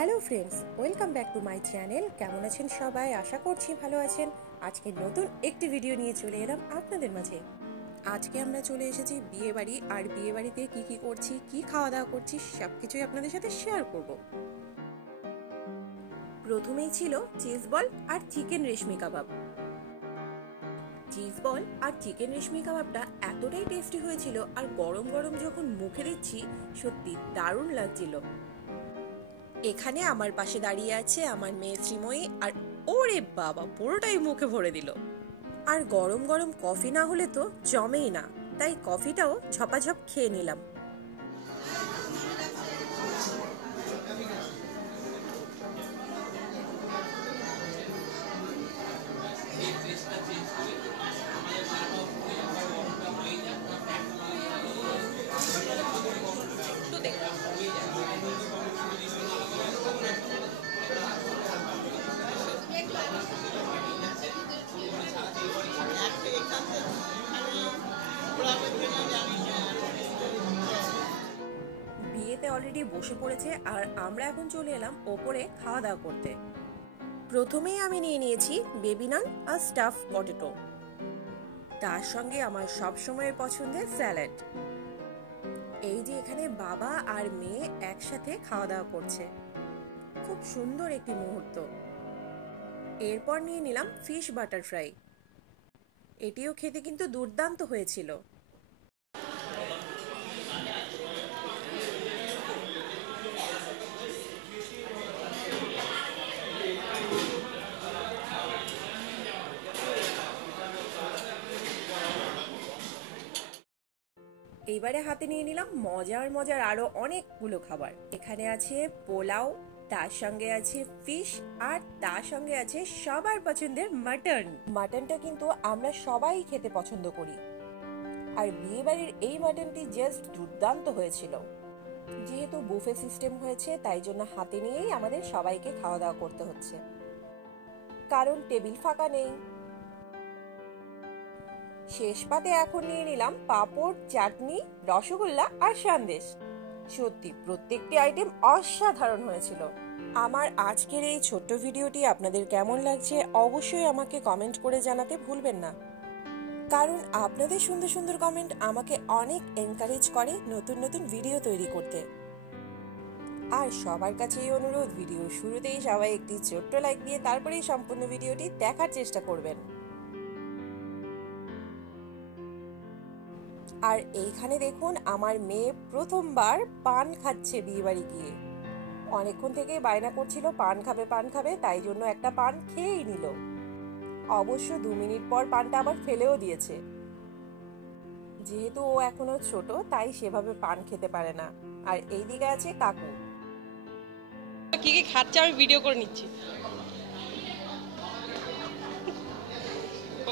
Hello friends, welcome back to my channel. কেমন আছেন সবাই? আশা করছি ভালো আছেন। আজকে নতুন একটি ভিডিও নিয়ে চলে এলাম আপনাদের মাঝে। আজকে আমরা চলে এসেছি বিয়ে বাড়ি, আর বিয়ে বাড়িতে কি করছি, কি খাওয়া দাওয়া করছি সব কিছুই আপনাদের সাথে শেয়ার করব। প্রথমেই ছিল চিজ বল আর চিকেন রেশমি কাবাব। চিজ বল আর চিকেন রেশমি কাবাবটা এতটাই টেস্টি হয়েছিল, আর গরম গরম যখন মুখে দিচ্ছি সত্যি দারুণ লাগছিল। এখানে আমার পাশে দাঁড়িয়ে আছে আমার মেয়ে শ্রীময়ী, আর ওরে বাবা পুরোটাই মুখে ভরে দিল। আর গরম গরম কফি না হলে তো জমেই না, তাই কফিটাও ঝপাঝপ খেয়ে নিলাম। বিয়েতে অলরেডি বসে পড়েছে, আর আমরা এখন চলে এলাম ওপরে খাওয়া দাওয়া করতে। প্রথমেই আমি নিয়ে নিয়েছি বেবি নান আর স্টাফ পটেটো, তার সঙ্গে আমার সব সময়ের পছন্দের স্যালাড। এই যে এখানে বাবা আর মেয়ে একসাথে খাওয়া দাওয়া করছে, খুব সুন্দর একটি মুহূর্ত। এরপর নিয়ে নিলাম ফিশ বাটার ফ্রাই, এটিও খেতে কিন্তু দুর্দান্ত হয়েছিল। এইবারে হাতে নিয়ে নিলাম মজার মজার আরো অনেকগুলো খাবার। এখানে আছে পোলাও, তার সঙ্গে আছে ফিশ, আর তার সঙ্গে আছে সবার পছন্দের মাটন। মাটনটা কিন্তু আমরা সবাই খেতে পছন্দ করি, আর বিয়ে বাড়ির এই মাটনটি জাস্ট দুর্দান্ত হয়েছিল। যেহেতু বুফে সিস্টেম হয়েছে, তাই জন্য হাতে নিয়েই আমাদের সবাইকে খাওয়া দাওয়া করতে হচ্ছে, কারণ টেবিল ফাঁকা নেই। শেষ পাতে এখন নিয়ে নিলাম পাঁপড়, চাটনি, রসগোল্লা আর সন্দেশ। সত্যি প্রত্যেকটি আইটেম অসাধারণ হয়েছিল। আমার আজকের এই ছোট্ট ভিডিওটি আপনাদের কেমন লাগছে অবশ্যই আমাকে কমেন্ট করে জানাতে ভুলবেন না, কারণ আপনাদের সুন্দর সুন্দর কমেন্ট আমাকে অনেক এনকারেজ করে নতুন নতুন ভিডিও তৈরি করতে। আর সবার কাছে এই অনুরোধ, ভিডিও শুরুতেই সবাই একটি ছোট্ট লাইক দিয়ে তারপরেই সম্পূর্ণ ভিডিওটি দেখার চেষ্টা করবেন। আর এইখানে দেখুন আমার মেয়ে প্রথমবার পান খাচ্ছে বিয়ে বাড়ি গিয়ে। অনেকক্ষণ থেকে বায়না করছিল পান খাবে, তাই জন্য একটা পান খেয়েই নিল। অবশ্য 2 মিনিট পর পানটা আবার ফেলেও দিয়েছে। যেহেতু ও এখনো ছোট, তাই সেভাবে পান খেতে পারে না। আর এইদিকে আছে কাকু। কি খাচ্ছে আমি ভিডিও করে নিচ্ছি।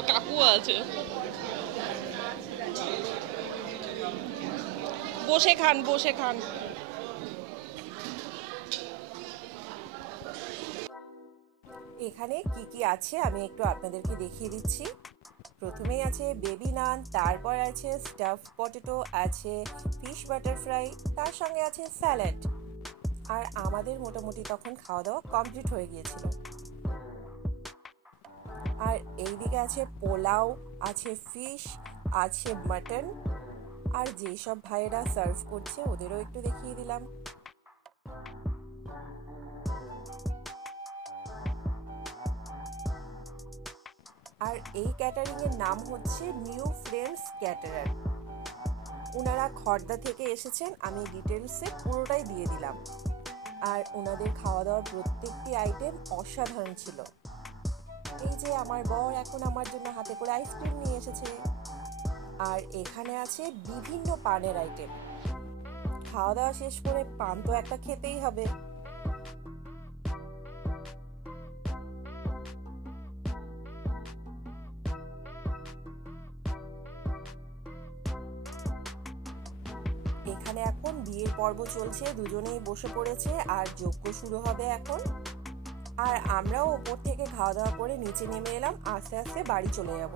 কাকু আছে, বসে খান। এখানে কি আছে আমি একটু আপনাদেরকে দেখিয়ে দিচ্ছি। প্রথমেই আছে বেবি নান, তারপর আছে স্টাফ পটেটো, আছে ফিশ বাটার ফ্রাই, তার সঙ্গে আছে স্যালাড। আর আমাদের মোটামুটি তখন খাওয়া দাওয়া কমপ্লিট হয়ে গিয়েছিল। আর এইদিকে আছে পোলাও, আছে ফিশ, আছে মাটন। আর যেসব ভাইয়েরা সার্ভ করছে ওদেরও একটু দেখিয়ে দিলাম। আর এই ক্যাটারিং এর নাম হচ্ছে নিউ ফ্রেন্ডস ক্যাটারার। ওনারা খড়দা থেকে এসেছেন, আমি ডিটেলসে পুরোটাই দিয়ে দিলাম। আর ওনাদের খাওয়া দাওয়ার প্রত্যেকটি আইটেম অসাধারণ ছিল। এই যে আমার বর এখন আমার জন্য হাতে করে আইসক্রিম নিয়ে এসেছে। আর এখানে আছে বিভিন্ন পানের আইটেম। খাওয়া দাওয়া শেষ করে পান তো একটা খেতেই হবে। এখানে এখন বিয়ের পর্ব চলছে, দুজনেই বসে পড়েছে, আর যজ্ঞ শুরু হবে এখন। আর আমরাও ওপর থেকে খাওয়া দাওয়া করে নিচে নেমে এলাম, আস্তে আস্তে বাড়ি চলে যাব।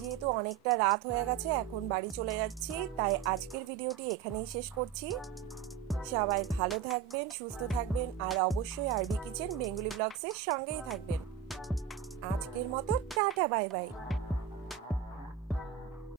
যেহেতু অনেকটা রাত হয়ে গেছে, এখন বাড়ি চলে যাচ্ছি, তাই আজকের ভিডিওটি এখানেই শেষ করছি। সবাই ভালো থাকবেন, সুস্থ থাকবেন, আর অবশ্যই আরবি কিচেন বেঙ্গলি ব্লগসের সঙ্গেই থাকবেন। আজকের মতো টাটা, বাই বাই।